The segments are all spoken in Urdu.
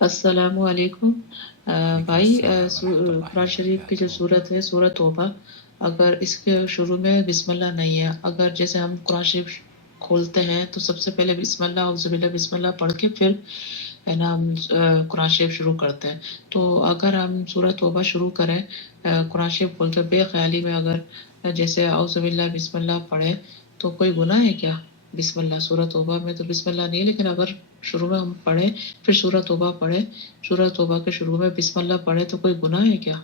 السلام علیکم وعلیکم بھائی، السلام ورحمۃ اللہ قرآن شریف کی جو وبرکاتہ۔ صورت ہے سورۃ توبہ، اگر اس کے شروع میں بسم اللہ نہیں ہے، اگر جیسے ہم قرآن شریف کھولتے ہیں تو سب سے پہلے بسم اللہ اعوذ باللہ بسم اللہ پڑھ کے پھر ہے نا ہم قرآن شریف شروع کرتے ہیں. تو اگر ہم سورۃ توبہ شروع کریں قرآن شریف کھول کے بے خیالی میں اگر جیسے اعوذ باللہ بسم اللہ پڑھے تو کوئی گناہ ہے کیا؟ بسم اللہ سورۃ توبہ میں تو بسم اللہ نہیں ہے، لیکن اگر شروع میں ہم پڑھیں پھر سورۃ توبہ پڑھے، سورۃ توبہ کے شروع میں بسم اللہ پڑھے تو کوئی گناہ ہے کیا؟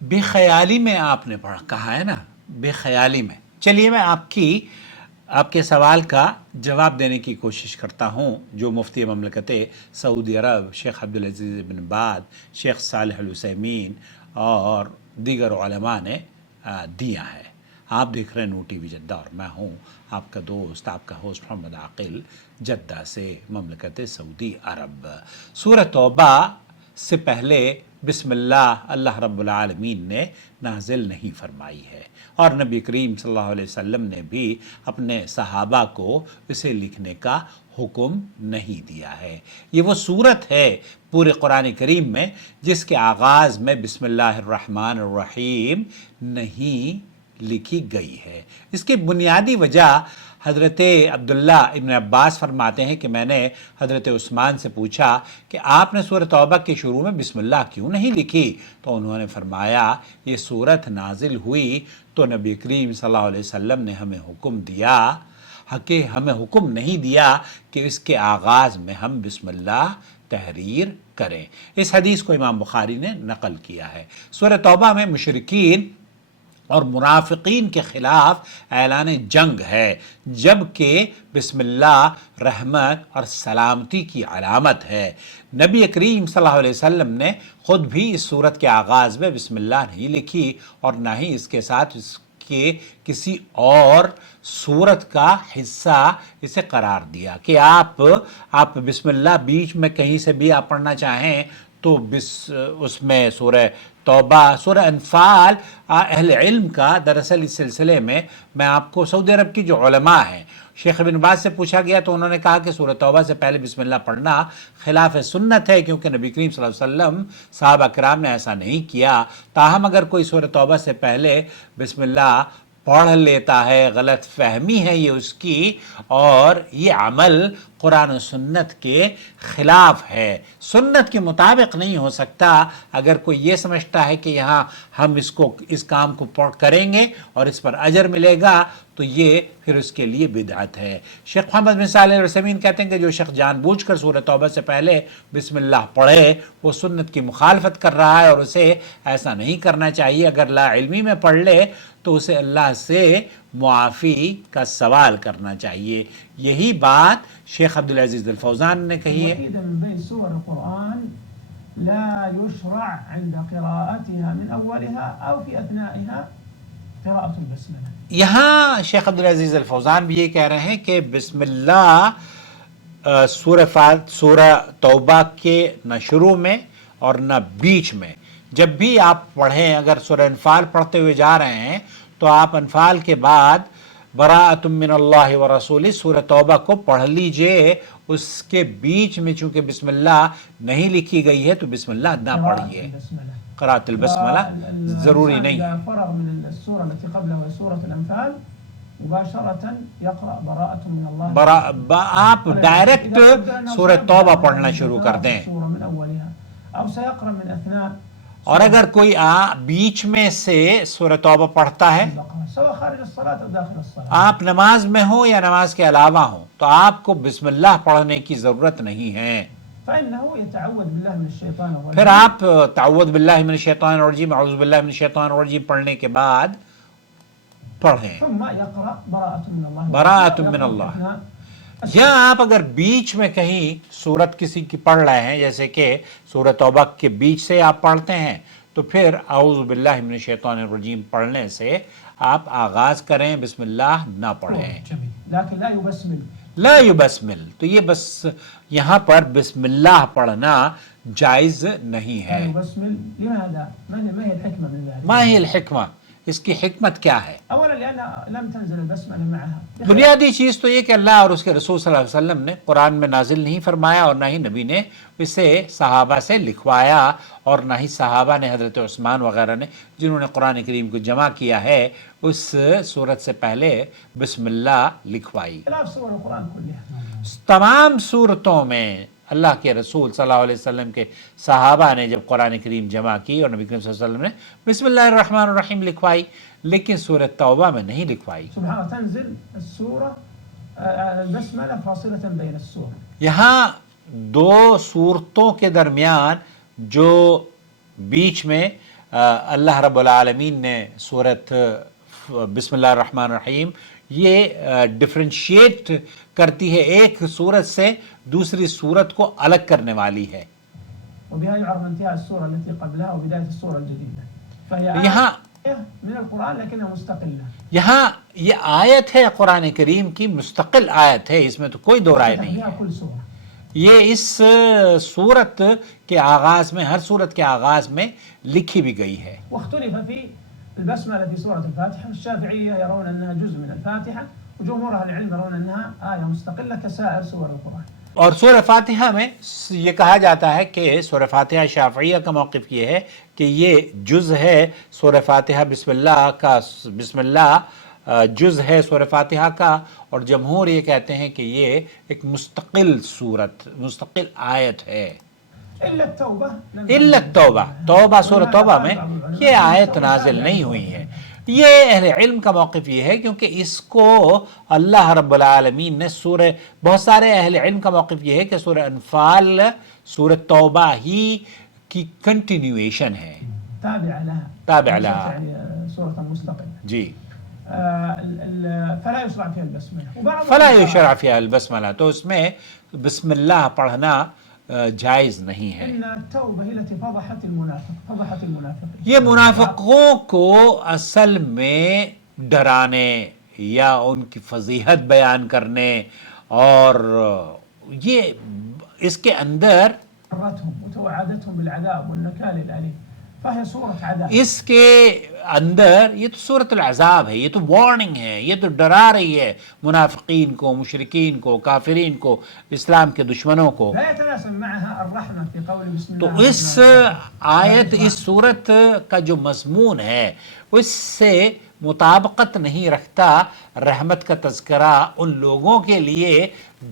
بے خیالی میں آپ نے پڑھا کہا ہے نا، بے خیالی میں۔ چلیے میں آپ کے سوال کا جواب دینے کی کوشش کرتا ہوں، جو مفتی مملکت سعودی عرب شیخ عبدالعزیز بن باز، شیخ صالح العثیمین اور دیگر علماء نے دیا ہے۔ آپ دیکھ رہے ہیں نو ٹی وی جدہ اور میں ہوں آپ کا دوست، آپ کا ہوسٹ محمد عاقل، جدہ سے مملکت سعودی عرب۔ سورۃ توبہ سے پہلے بسم اللہ رب العالمین نے نازل نہیں فرمائی ہے، اور نبی کریم صلی اللہ علیہ وسلم نے بھی اپنے صحابہ کو اسے لکھنے کا حکم نہیں دیا ہے۔ یہ وہ صورت ہے پورے قرآن کریم میں جس کے آغاز میں بسم اللہ الرحمن الرحیم نہیں لکھی گئی ہے۔ اس کی بنیادی وجہ حضرت عبداللہ ابن عباس فرماتے ہیں کہ میں نے حضرت عثمان سے پوچھا کہ آپ نے سورۃ توبہ کے شروع میں بسم اللہ کیوں نہیں لکھی؟ تو انہوں نے فرمایا یہ سورت نازل ہوئی تو نبی کریم صلی اللہ علیہ وسلم نے ہمیں حکم دیا کہ ہمیں حکم نہیں دیا کہ اس کے آغاز میں ہم بسم اللہ تحریر کریں۔ اس حدیث کو امام بخاری نے نقل کیا ہے۔ سورۃ توبہ میں مشرکین اور منافقین کے خلاف اعلان جنگ ہے، جبکہ بسم اللہ رحمت اور سلامتی کی علامت ہے۔ نبی کریم صلی اللہ علیہ وسلم نے خود بھی اس صورت کے آغاز میں بسم اللہ نہیں لکھی، اور نہ ہی اس کے ساتھ اس کے کسی اور صورت کا حصہ اسے قرار دیا کہ آپ بسم اللہ بیچ میں کہیں سے بھی آپ پڑھنا چاہیں تو اس میں سورہ توبہ، سورہ انفال اہل علم کا دراصل اس سلسلے میں آپ کو سعودی عرب کی جو علماء ہیں شیخ ابن باز سے پوچھا گیا تو انہوں نے کہا کہ سورہ توبہ سے پہلے بسم اللہ پڑھنا خلاف سنت ہے، کیونکہ نبی کریم صلی اللہ علیہ وسلم صحابہ کرام نے ایسا نہیں کیا۔ تاہم اگر کوئی سورہ توبہ سے پہلے بسم اللہ پڑھ لیتا ہے، غلط فہمی ہے یہ اس کی، اور یہ عمل قرآن و سنت کے خلاف ہے، سنت کے مطابق نہیں ہو سکتا۔ اگر کوئی یہ سمجھتا ہے کہ یہاں ہم اس کام کو کریں گے اور اس پر اجر ملے گا تو یہ پھر اس کے لیے بدعت ہے۔ شیخ محمد بن صالح العثیمین کہتے ہیں کہ جو شخص جان بوجھ کر سورہ توبہ سے پہلے بسم اللہ پڑھے وہ سنت کی مخالفت کر رہا ہے، اور اسے ایسا نہیں کرنا چاہیے۔ اگر لا علمی میں پڑھ لے تو اسے اللہ سے معافی کا سوال کرنا چاہیے۔ یہی بات شیخ عبدالعزیز الفوزان نے کہی ہے۔ من بين سور القرآن لا يشرع عند قراءتها من أولها أو في أثنائها قراءة البسملة۔ یہاں شیخ عبدالعزیز الفوزان بھی یہ کہہ رہے ہیں کہ بسم اللہ سورہ توبہ کے نہ شروع میں اور نہ بیچ میں، جب بھی آپ پڑھیں، اگر سورہ انفال پڑھتے ہوئے جا رہے ہیں تو آپ انفال کے بعد براءۃ من اللہ ورسولہ سورہ توبہ کو پڑھ لیجئے۔ اس کے بیچ میں چونکہ بسم اللہ نہیں لکھی گئی ہے تو بسم اللہ نہ پڑھیے، قراءۃ البسملہ ضروری نہیں ہے۔ فرغ من السورة التي قبلها سورة الأنفال مباشرة يقرأ براءة من الله، آپ ڈائریکٹ سورہ توبہ پڑھنا شروع کر دیں، من أولها أو سيقرأ من أثناء، اور اگر کوئی بیچ میں سے سورہ توبہ پڑھتا ہے، سواء خارج الصلاة أو داخل الصلاة، آپ نماز میں ہو یا نماز کے علاوہ ہو، تو آپ کو بسم اللہ پڑھنے کی ضرورت نہیں ہے۔ فإنه يتعوذ بالله من الشيطان الرجيم، پھر آپ تعوذ باللہ من الشیطان الرجیم، اعوذ باللہ من الشیطان الرجیم پڑھنے کے بعد پڑھیں ثم يقرأ براءة من الله، براءۃ من اللہ۔ یا آپ اگر بیچ میں کہیں سورت کسی کی پڑھ رہے ہیں، جیسے کہ سورہ توبہ کے بیچ سے آپ پڑھتے ہیں، تو پھر اعوذ باللہ من الشیطان الرجیم پڑھنے سے آپ آغاز کریں، بسم اللہ نہ پڑھیں، لیکن لا يبسمل، لا یبسمل، تو یہ بس یہاں پر بسم اللہ پڑھنا جائز نہیں ہے۔ يبسمل لماذا؟ ما هي الحكمة من ذلك؟ ما ہی الحکمہ، اس کی حکمت کیا ہے؟ أولا لأنها لم تنزل البسملة معها. بنیادی چیز تو یہ کہ اللہ اور اس کے رسول صلی اللہ علیہ وسلم نے قرآن میں نازل نہیں فرمایا اور نہ ہی نبی نے اسے صحابہ سے لکھوایا، اور نہ ہی صحابہ نے، حضرت عثمان وغیرہ نے جنہوں نے قرآن کریم کو جمع کیا ہے، اس سورت سے پہلے بسم اللہ لکھوائی۔ خلاف سور القرآن كلها. تمام صورتوں میں اللہ کے رسول صلی اللہ علیہ وسلم کے صحابہ نے جب قرآن کریم جمع کی اور نبی کریم صلی اللہ علیہ وسلم نے بسم اللہ الرحمن الرحیم لکھوائی، لیکن سورۃ توبہ میں نہیں لکھوائی۔ سبحان الله تنزل السورة البسملة فاصلة بين السور. یہاں دو صورتوں کے درمیان جو بیچ میں اللہ رب العالمین نے سورت بسم اللہ الرحمن الرحیم یہ ڈفرینشیٹ کرتی ہے، ایک صورت سے دوسری صورت کو الگ کرنے والی ہے۔ وبها يعرف انتهاء السورة التي قبلها وبداية السورة الجديدة. فهي یہاں آية من القرآن لكنها مستقلة. یہاں یہ آیت ہے قرآن کریم کی، مستقل آیت ہے، اس میں تو کوئی دو رائے نہیں بها ہے۔ كل سورة. یہ اس صورت کے آغاز میں، ہر صورت کے آغاز میں لکھی بھی گئی ہے۔ واختلف في البسملة في سورة الفاتحة. الشافعية يرون أنها جزء من الفاتحة وجمهور أهل العلم يرون أنها آية مستقلة كسائر سور القرآن. اور سورہ فاتحہ میں یہ کہا جاتا ہے کہ سورہ فاتحہ شافعیہ کا موقف یہ ہے کہ یہ جز ہے سورہ فاتحہ، بسم اللہ کا، بسم اللہ جز ہے سورہ فاتحہ کا، اور جمہور یہ کہتے ہیں کہ یہ ایک مستقل صورت، مستقل آیت ہے۔ إلا التوبة الا التوبہ، توبہ، سورہ توبہ میں یہ آیت نازل نہیں ہوئی ہے۔ یہ اہل علم کا موقف یہ ہے کیونکہ اس کو اللہ رب العالمین نے بہت سارے اہل علم کا موقف یہ ہے کہ سورہ انفال سورہ توبہ ہی کی کنٹینیویشن ہے، تابع لها، تابع لها، يعني سورة مستقلة. جی۔ فلا يشرع فيها البسملة. وبعض فلا يشرع فيها البسملہ، تو اس میں بسم اللہ پڑھنا جائز نہیں ہے۔ إن التوبة هي التي فضحت المنافقين. یہ منافقوں کو اصل میں ڈرانے یا ان کی فضیحت بیان کرنے، اور یہ اس کے اندر وتوعدتهم بالعذاب والنكال الأليم. فهي سورة عذاب. اس کے اندر یہ تو سورۃ العذاب ہے، یہ تو وارننگ ہے، یہ تو ڈرا رہی ہے منافقین کو، مشرکین کو، کافرین کو، اسلام کے دشمنوں کو۔ لا يتناسب معها الرحمة في قول بسم الله. تو اس آیت، اس صورت کا جو مضمون ہے اس سے مطابقت نہیں رکھتا رحمت کا تذکرہ ان لوگوں کے لیے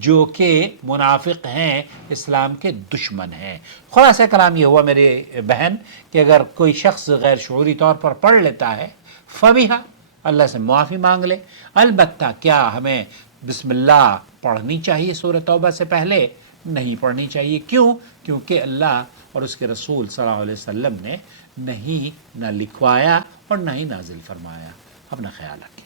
جو کہ منافق ہیں، اسلام کے دشمن ہیں۔ خلاصہ کلام یہ ہوا میرے بہن کہ اگر کوئی شخص غیر شعوری طور پر پڑھ لیتا ہے فبیہا، اللہ سے معافی مانگ لے۔ البتہ کیا ہمیں بسم اللہ پڑھنی چاہیے سورہ توبہ سے پہلے؟ نہیں پڑھنی چاہیے۔ کیوں؟ کیونکہ اللہ اور اس کے رسول صلی اللہ علیہ وسلم نے نہیں نہ لکھوایا اور نہ ہی نازل فرمایا۔ اپنا خیال رکھیں۔